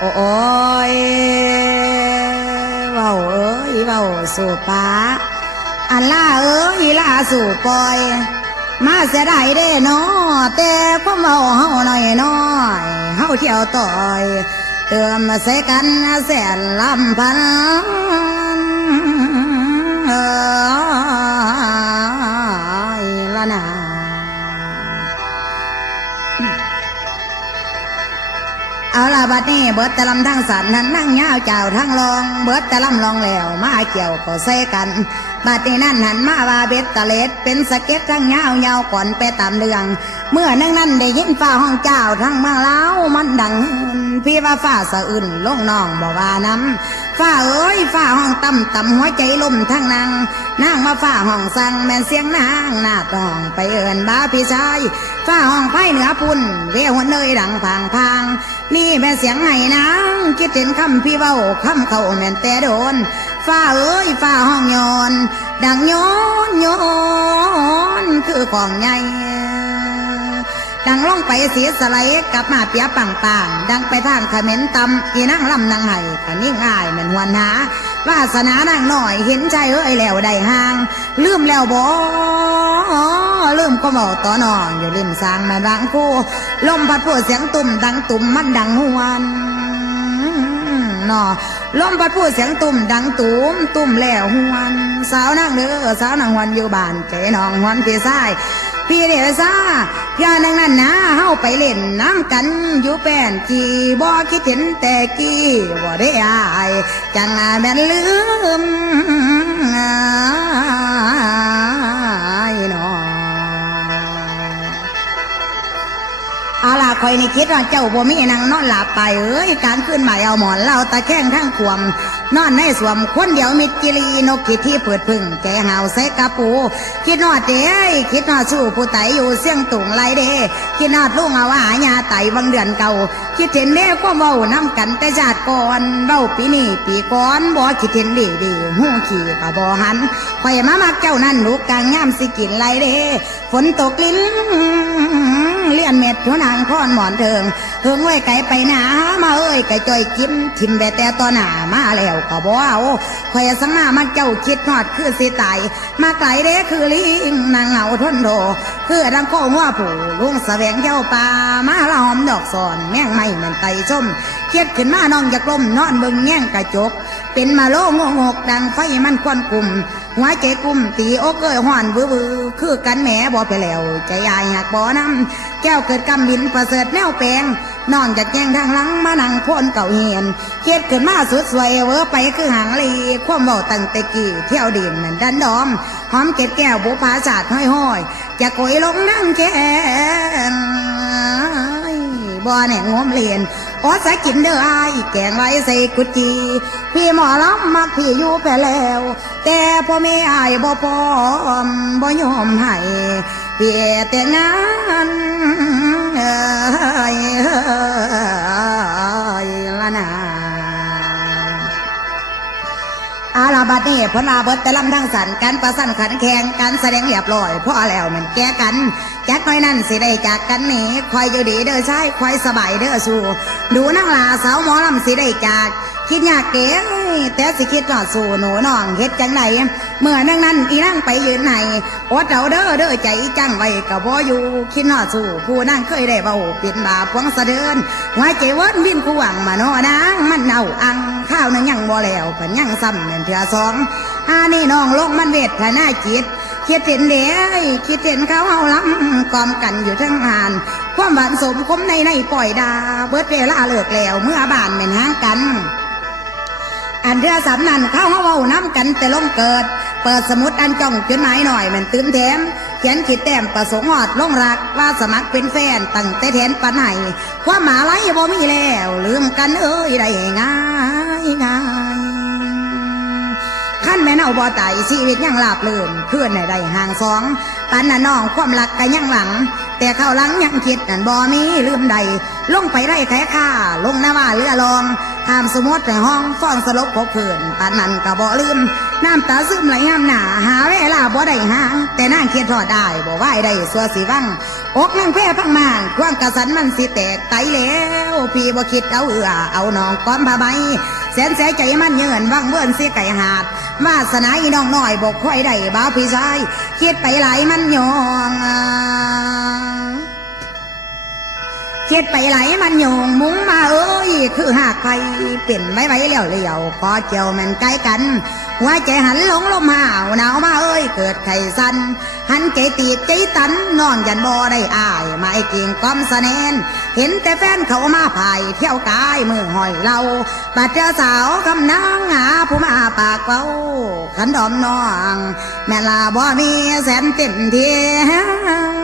โอ้ยเว้าเอ้ยเว้าสู่ป้าอันล่าเอ้ยล่าสู่ปล่อย มาเสียดายเด้นอแต่ความเว้าเฮาหน่อยน้อยเฮาเที่ยวต่อยเติมใส่กันแสนลำพันเอ้ย เอาละบัดนี้เบิดแต่ลำทั้งสันนั้นนั่งยาวเจ้าทั้งรอง เบิดแต่ลำลองแล้วมาเกี่ยวก็เซกันบัดนี้นั่นหันมาว่าเบ็ดตะเล็ดเป็นสะเก็ตทั้งยาวยาวก่อนไปตามเรื่อง เมื่อนั่งนั่นได้ยินฟ้าห้องเจ้าทั้งเมืองเล้าวมันดังพี่ว่าฟ้าสะอื่นลงน้องบอกว่าน้ำ ฟ้าเอ้ยฟ้าห้องต่ำต่ำหัวใจล่มทั้งนางนางมาฟ้าห้องสั่งแม่นเสียงนางหน้าต้อง ไปเอินบ้าพี่ชายฟ้าห้องไพ่เหนือพุ่นเรียวหัวเนยดังพางพางนี่แม่เสียงไห้นางคิดเห็นคำพี่เว้าคำเขาแม่นแต่โดนฟ้าเอ้ยฟ้าห้องย้อนดังย้อนย้อนคือของใหญ่ ดังล่องไปเสียสไลกลับมาเปียปังปังดังไปทางขม็นตำอีนั่งลำนางไห้กันยิ่งง่ายเหมือนวันหาวาสนานางหน่อยเห็นใจเอ้ยแล้วได้ห่างลืมแล้วบ่ลืมก็เบาต่อนองอยู่ริมสร้างม่นรังคู่ลมพัดพูดเสียงตุ่มดังตุ่มมันดังหวนนอลมพัดพูดเสียงตุ่มดังตุ่มตุ่มแล้วหวนสาวนางเด้อสาวนางหวนอยู่บ้านใจนองหวนพี่ซ้าย พี่เดชาพี่านังนั้นนะเฮาไปเล่นน้ำกันอยู่แป้นจีบ่คิดเห็นแต่กี้บ่ได้อายจังแม่นลืมอายเนาะเอาล่ะคอยนี่คิดว่าเจ้าบ่มีนางนอนหลับไปเอ้ยการขึ้นใหม่เอาหมอนเล่าตะแข้งข้างขวม นอนในสวมคนเดียวมิดกิรีนกขีที่เปิดพึ่งแกหาวใส่กระปูคิดนอดเด้คิดนอดสู้ผู้ไตอยู่เสียงตุงไรเด้คิดนอดลุงเอาว่าหายาไตวังเดือนเก่า คิดเห็นเด้ก็เว้าน้ำกันแต่ชาติก่อนเว้าปีนี้ปีก่อนบ่คิดเห็นดีดีหูขี่กะบ่หันข่อยมามักเจ้านั่นลูกกลางยามสิกินไรเด้ฝนตกลิ้นเลียนเม็ดหัวนางพอนหมอนเถิง เฮิงไว้ไก่ไปหนามาเอ้ยไก่จอยกินทิมแบแต่ต่อหนามาแล้วก็บ่เอาข่อยสังมามันเจ้าคิดฮอดคือสิตายมาไกลเด้คือลิงนางเหงาทนโดคือดังโคหัวผู้ลุงแสวงเจ้าป่ามาละหอมดอกสอนแม่งไม่เหมือนไตชมเครียดขึ้นมาน้องอยากล้มนอนเบิ่งแง่งกระจก เป็นมาโลงงกดังไฟมันควันกลุ่ม หัวใจกุ้มตีอกเอ้ยห่อนวือวือคือกันแหมบ่ไปแล้ว ใจอายอยากบ่อน้ำแก้วเกิดกำบินประเสริฐแนวแปลงนอนจากแกงทางหลังมานั่งพ่นเก่าเหียนเครียดขึ้นมาสุดสวยเวอไปคือหางลีความเบาตั้งแต่กี้เที่ยวดินนั่นดันดอมหอมเก็บแก้วบุพาศาสตร์ห้อยห้อยๆจะโกยลงนั่งแค่บ่อแหน่งมเลียน ขอสะกินเด้อไอ้แกงไว้ใส่กุจี พี่หมอลำมักพี่อยู่ไปแล้ว แต่พ่อแม่ไอ้บ่พร้อมบ่ยอมให้เพียแต่งาน นี่พนาเบิดแต่ลำทางสันการประสันขันแข่งการแสดงเรียบร้อยพอแล้วมันแก้กันแก้คน้อยนั่นสิได้จากกันหนีคอยอยู่ดีเด้อใช่คอยสบายเด้อสู่ดูนั่งลาสาวหมอลำสิได้จาก คิดยากเก๋แต่สิคิดว่าสู้หนูน้องเฮ็ดจังไดเมื่อนั่งนั้นอีนั่งไปยืนไหนอดเอาเด้อเด้อใจจังไว้ก็บ่อยู่คิดนอสู้ผู้นั่งเคยได้เบาปิดบาพวงสะเดินหัวใจเวินวิ่นควงมาโนนางมันเน่าอังข้าวนึงยังบ่แล้วปันยังซ้ำเหมือนเถื่อสองหานี่น้องลงมันเวทนาจิตคิดเห็นเด้คิดเห็นเขาเอาล้ำกอมกันอยู่ทั้งหาน ความหวานสมคมในในปล่อยดา เบิดเวลาเลิกแล้วเมื่อบานเป็นห้างกัน อันเรือสำนันเข้ามาเว้าน้ำกันแต่ลงเกิด เปิดสมุดอันจ้องจดหมายหน่อยมันตื้มแถมเขียนขีดแต้มประสงค์หอดลงรักว่าสมัครเป็นแฟนตั้งแต่แทนปันไหนความหมาไล่บ่มีแล้ว ลืมกันเอ้ยได้ง่ายง่าย แม่เน่าบ่ไตชีวิตยังลาบลื่นเพื่อนในได้ห่างสองปันน่ะน้องความรักกันยังหลัง แต่เข้าหลังยังคิดนั่นบ่มีลืมใด ลงไปได้แท้ค่าลงนาว่าเรือรองทามสมมติในห้องฟ้องสลบพกเพื่อนปานนั้นก็บ่ลืมน้ำตาซึมไหลห้ามหนาหาเวลาบ่ได้หางแต่นางคิดทอดได้บ่ไหวได้สัวสีวังอกนั่งแพ้พังมางความกระสันมันสิแตกไตแล้วพี่บ่คิดเอาเอือเอาน้องก้อมผ้าใบแสนแสใจมันเยินว่างเวินเสียไก่หาด วาสนาอีน้องน้อยบอกค่อยได้บ้าพี่ชายคิดไปหลายมันยองอ่าเฮ็ดไปไหลมันโยงมุ้งมาเอ้ยคือหากใครเป็นไม่ไว้เลี้ยวเลี้ยวพอเจียวมันใกล้กันว่าใจหันหลงลมหาวหนาวมาเอ้ยเกิดไข่สัน หันใจตีดใจตันนอนยันบ่ได้อายไม่เก่งก้อมสะแนนเห็นแต่แฟนเขามาพายเที่ยวกายมือหอยเราปัดเจอสาวคำนางหาผู้มาปากเป้าขันดอมน้อง แม่ลาบ่มีแสนเต็มเทีย